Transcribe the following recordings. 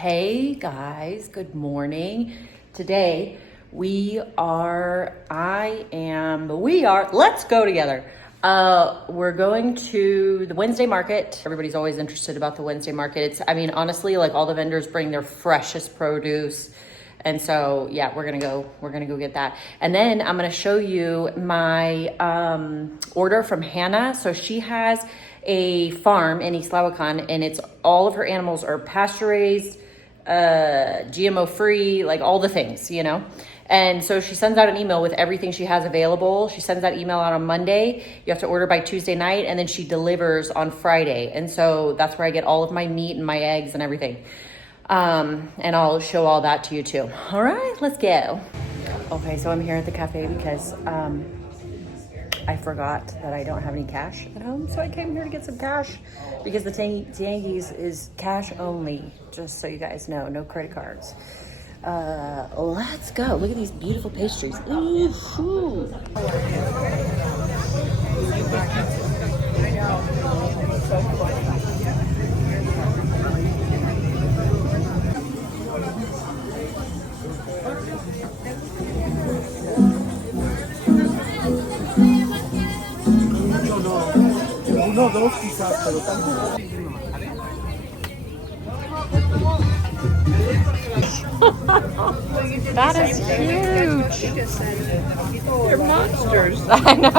Hey guys, good morning. Today let's go together. We're going to the Wednesday market. Everybody's always interested about the Wednesday market. Honestly, like all the vendors bring their freshest produce. And so, yeah, we're gonna go get that. And then I'm gonna show you my order from Hannah. So she has a farm in East Lawakan, and it's all of her animals are pasture raised, GMO free, like all the things, you know? And so she sends out an email with everything she has available. She sends that email out on Monday. You have to order by Tuesday night, and then she delivers on Friday. And so that's where I get all of my meat and my eggs and everything. And I'll show all that to you too. All right, let's go. Okay, so I'm here at the cafe because I forgot that I don't have any cash at home. So I came here to get some cash because the Tianguis is cash only, just so you guys know, no credit cards. Let's go. Look at these beautiful pastries. Ooh, food. Uno, dos quizás, pero tampoco. That is huge. They're monsters. I know.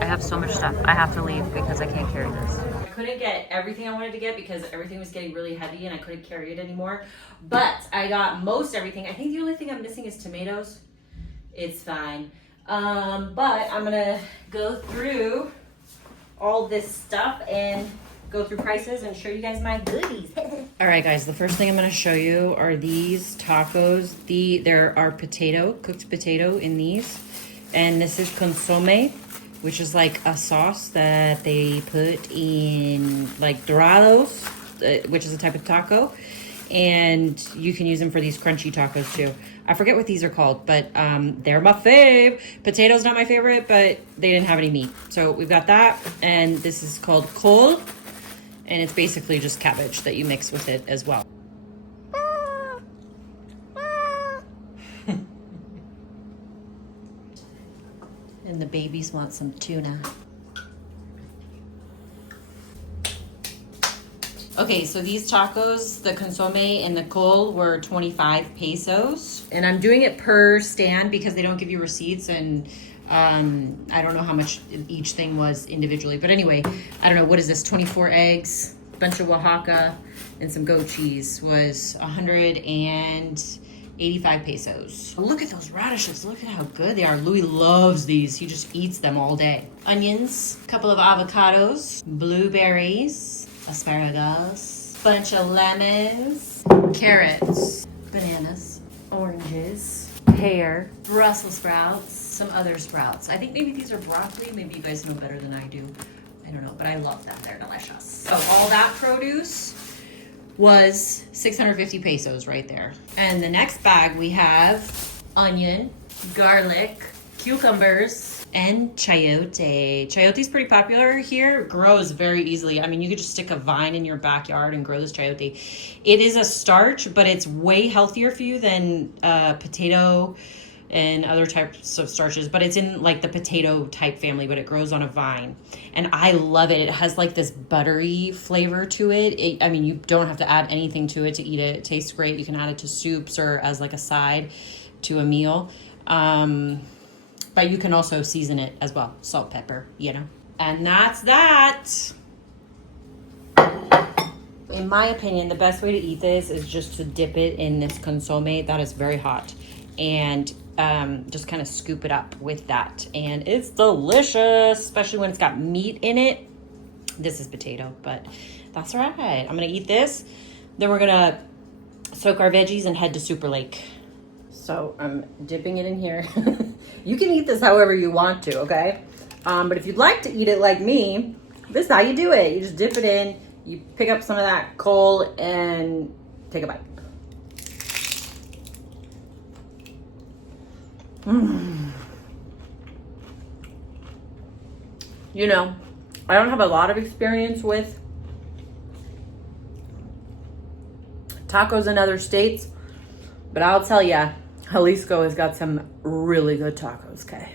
I have so much stuff. I have to leave because I can't carry this. I couldn't get everything I wanted to get because everything was getting really heavy and I couldn't carry it anymore. But I got most everything. I think the only thing I'm missing is tomatoes. It's fine. But I'm gonna go through all this stuff and go through prices and show you guys my goodies. All right, guys, the first thing I'm gonna show you are these tacos. There are cooked potato in these. And this is consomme, which is like a sauce that they put in like dorados, which is a type of taco. And you can use them for these crunchy tacos too. I forget what these are called, but they're my fave. Potato's not my favorite, but they didn't have any meat. So we've got that. And this is called col. And it's basically just cabbage that you mix with it as well. And the babies want some tuna. Okay, so these tacos, the consomme and the col, were 25 pesos. And I'm doing it per stand because they don't give you receipts, and I don't know how much each thing was individually. But anyway, I don't know, what is this, 24 eggs, a bunch of Oaxaca, and some goat cheese was 185 pesos. Look at those radishes. Look at how good they are. Louis loves these. He just eats them all day. Onions, a couple of avocados, blueberries, asparagus, bunch of lemons, carrots, bananas, oranges, pear, Brussels sprouts, some other sprouts. I think maybe these are broccoli. Maybe you guys know better than I do. I don't know, but I love them. They're delicious. So all that produce was 650 pesos right there. And the next bag we have onion, garlic, cucumbers, and chayote. Chayote's pretty popular here. It grows very easily. I mean, you could just stick a vine in your backyard and grow this chayote. It is a starch, but it's way healthier for you than potato and other types of starches, but it's in like the potato type family, but it grows on a vine. And I love it. It has like this buttery flavor to it. You don't have to add anything to it to eat it. It tastes great. You can add it to soups or as like a side to a meal. But you can also season it as well. Salt, pepper, you know. And that's that. In my opinion, the best way to eat this is just to dip it in this consomme that is very hot. And just kind of scoop it up with that. And it's delicious, especially when it's got meat in it. This is potato, but that's all right. I'm gonna eat this. Then we're gonna soak our veggies and head to Super Lake. So I'm dipping it in here. You can eat this however you want to, okay? But if you'd like to eat it like me, this is how you do it. You just dip it in, you pick up some of that coal and take a bite. You know, I don't have a lot of experience with tacos in other states, but I'll tell ya, Jalisco has got some really good tacos, okay?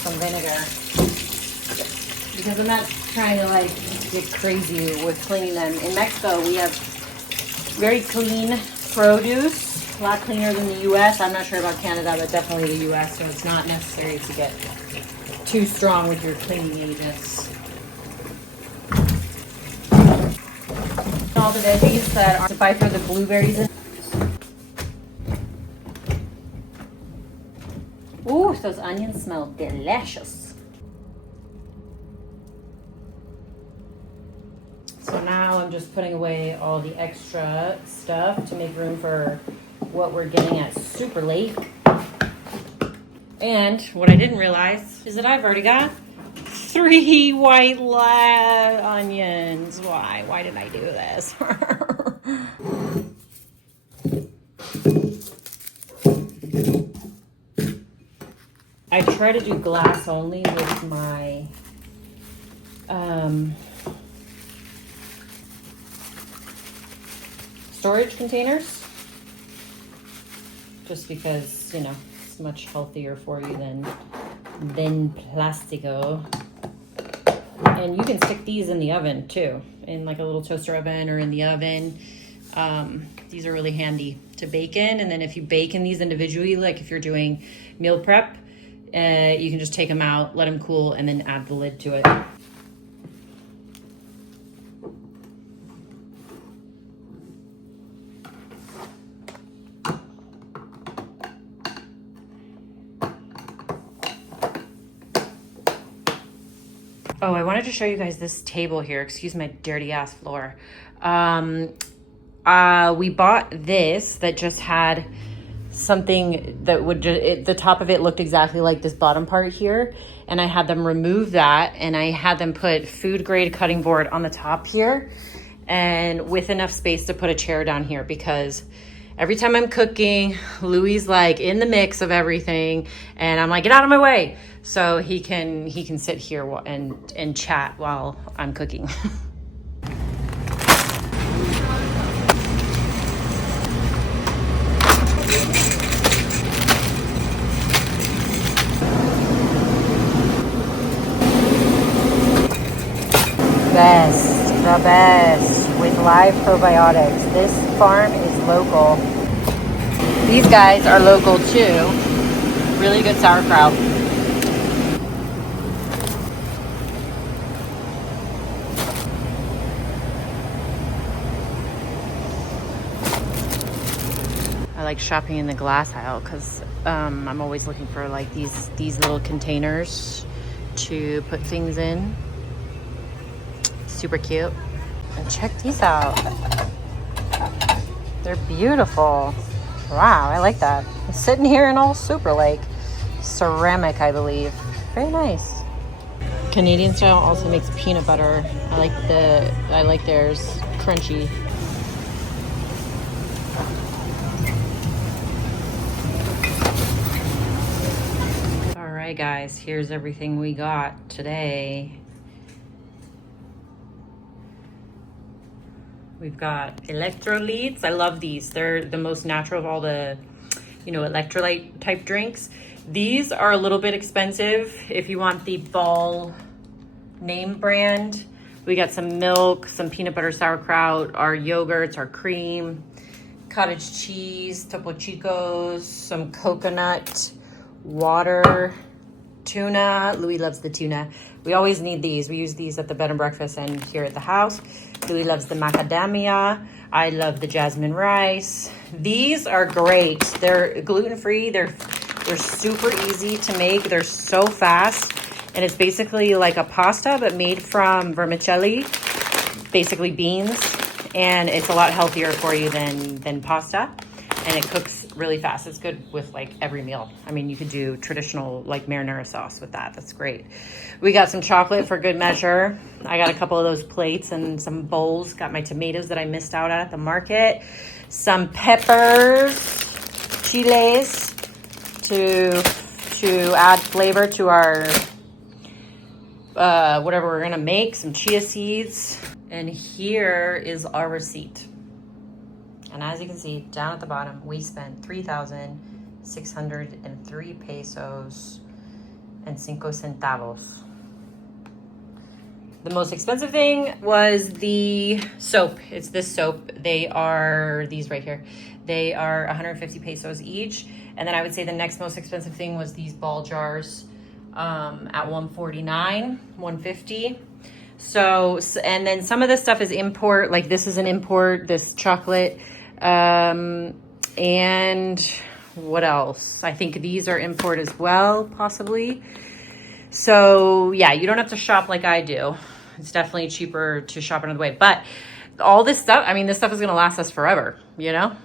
Some vinegar. Because I'm not trying to like get crazy with cleaning them. In Mexico, we have very clean produce, a lot cleaner than the US. I'm not sure about Canada, but definitely the US, so it's not necessary to get too strong with your cleaning agents. All the veggies that are, if I throw the blueberries in. Ooh, those onions smell delicious. So now I'm just putting away all the extra stuff to make room for what we're getting at Super Lake. And what I didn't realize is that I've already got 3 white onions. Why? Why did I do this? I try to do glass only with my storage containers, just because, you know, it's much healthier for you than plastico. And you can stick these in the oven too, in like a little toaster oven or in the oven. These are really handy to bake in. And then if you bake in these individually, like if you're doing meal prep, you can just take them out, let them cool, and then add the lid to it. Oh, I wanted to show you guys this table here. Excuse my dirty ass floor. We bought this that just had something that would just, the top of it looked exactly like this bottom part here. And I had them remove that, and I had them put food grade cutting board on the top here, and with enough space to put a chair down here, because every time I'm cooking, Louis like in the mix of everything, and I'm like, get out of my way. So he can sit here and chat while I'm cooking. The best with live probiotics. This farm is local. These guys are local too. Really good sauerkraut. I like shopping in the glass aisle because I'm always looking for like these little containers to put things in. Super cute. And check these out. They're beautiful. Wow, I like that. It's sitting here in all Super Lake. Ceramic, I believe. Very nice. Canadian style also makes peanut butter. I like theirs crunchy. All right, guys, here's everything we got today. We've got electrolytes. I love these. They're the most natural of all the, electrolyte type drinks. These are a little bit expensive if you want the Ball name brand. We got some milk, some peanut butter sauerkraut, our yogurts, our cream, cottage cheese, Topo Chicos, some coconut, water, tuna. Louis loves the tuna. We always need these. We use these at the bed and breakfast and here at the house. Louis loves the macadamia. I love the jasmine rice. These are great. They're gluten-free. They're super easy to make. They're so fast. And it's basically like a pasta, but made from vermicelli, basically beans. And it's a lot healthier for you than pasta. And it cooks really fast. It's good with like every meal. I mean, you could do traditional like marinara sauce with that. That's great. We got some chocolate for good measure. I got a couple of those plates and some bowls. Got my tomatoes that I missed out at the market. Some peppers, chiles to add flavor to our whatever we're gonna make. Some chia seeds. And here is our receipt. And as you can see, down at the bottom, we spent 3,603 pesos and 5 centavos. The most expensive thing was the soap. It's this soap. They are these right here. They are 150 pesos each. And then I would say the next most expensive thing was these ball jars at 149, 150. So, and then some of this stuff is import. Like this is an import, this chocolate. And what else? I think these are import as well, possibly. So yeah, you don't have to shop like I do. It's definitely cheaper to shop another way. But all this stuff, I mean, this stuff is going to last us forever, you know?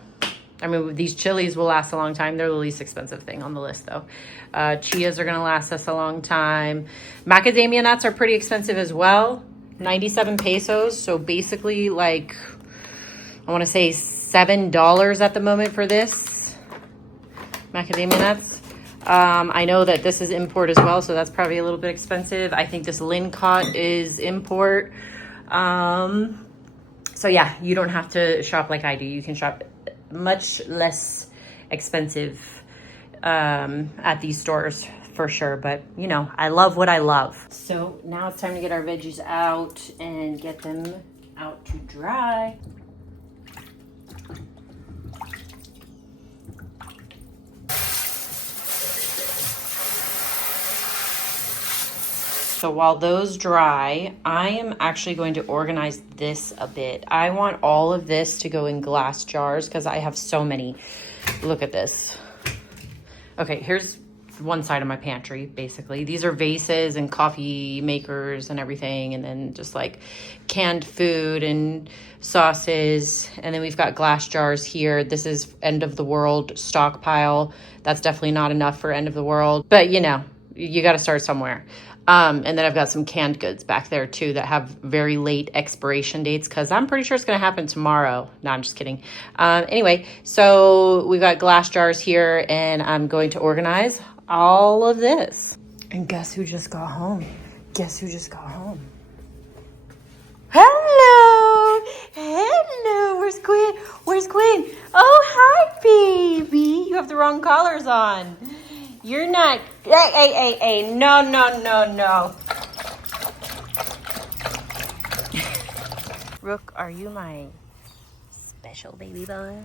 I mean, these chilies will last a long time. They're the least expensive thing on the list, though. Chias are going to last us a long time. Macadamia nuts are pretty expensive as well. 97 pesos. So basically, like, I want to say $7 at the moment for this. Macadamia nuts. I know that this is import as well, so that's probably a little bit expensive. I think this Lincott is import. So yeah, you don't have to shop like I do. You can shop much less expensive at these stores for sure. But you know, I love what I love. So now it's time to get our veggies out and get them out to dry. So while those dry, I am actually going to organize this a bit. I want all of this to go in glass jars because I have so many. Look at this. Okay, here's one side of my pantry, basically. These are vases and coffee makers and everything, and then just like canned food and sauces. And then we've got glass jars here. This is end of the world stockpile. That's definitely not enough for end of the world, but you know, you got to start somewhere. And then I've got some canned goods back there too that have very late expiration dates because I'm pretty sure it's going to happen tomorrow. No, I'm just kidding. Anyway, so we've got glass jars here and I'm going to organize all of this. And guess who just got home? Guess who just got home? Hello! Hello! Where's Quinn? Where's Quinn? Oh, hi, baby. You have the wrong collars on. You're not. Hey. No. Rook, are you my special baby boy?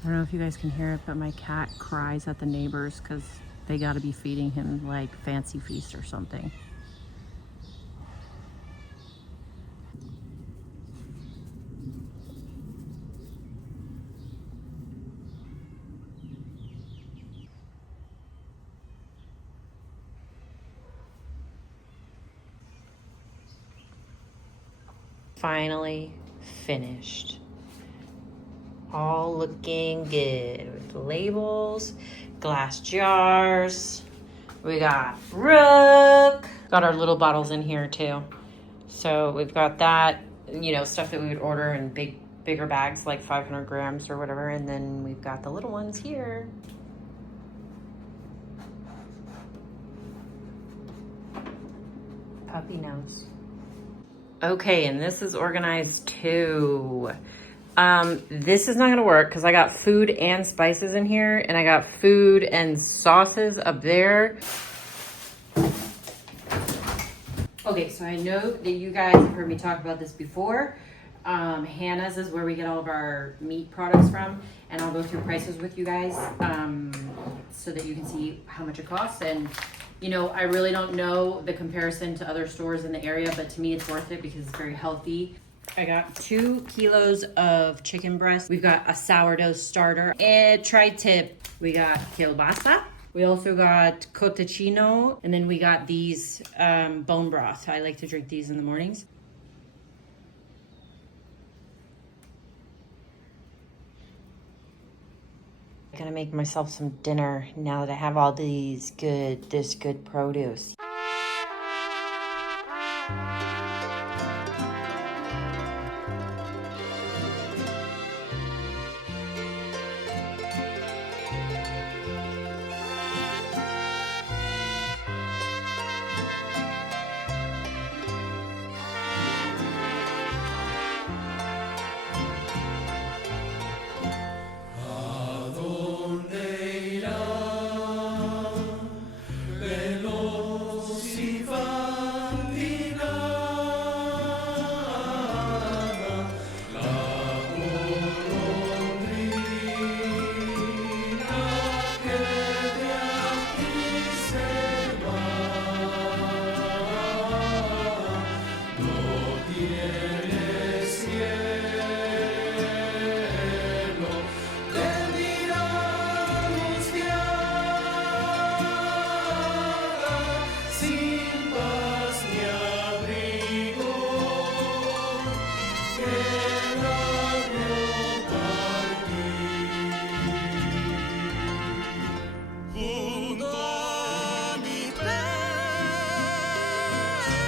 I don't know if you guys can hear it, but my cat cries at the neighbors because they got to be feeding him like fancy feast or something. Finally finished. All looking good with labels, glass jars. We got Rook. Got our little bottles in here too. So we've got that, you know, stuff that we would order in bigger bags, like 500 grams or whatever. And then we've got the little ones here. Puppy nose. Okay, and this is organized too. This is not gonna work because I got food and spices in here and I got food and sauces up there. Okay, so I know that you guys have heard me talk about this before. Hannah's is where we get all of our meat products from, and I'll go through prices with you guys so that you can see how much it costs. And You know, I really don't know the comparison to other stores in the area, but to me it's worth it because it's very healthy. I got 2 kilos of chicken breast. We've got a sourdough starter, a tri-tip. We got kielbasa. We also got cotechino, and then we got these bone broth. I like to drink these in the mornings. I'm gonna make myself some dinner now that I have all this good produce.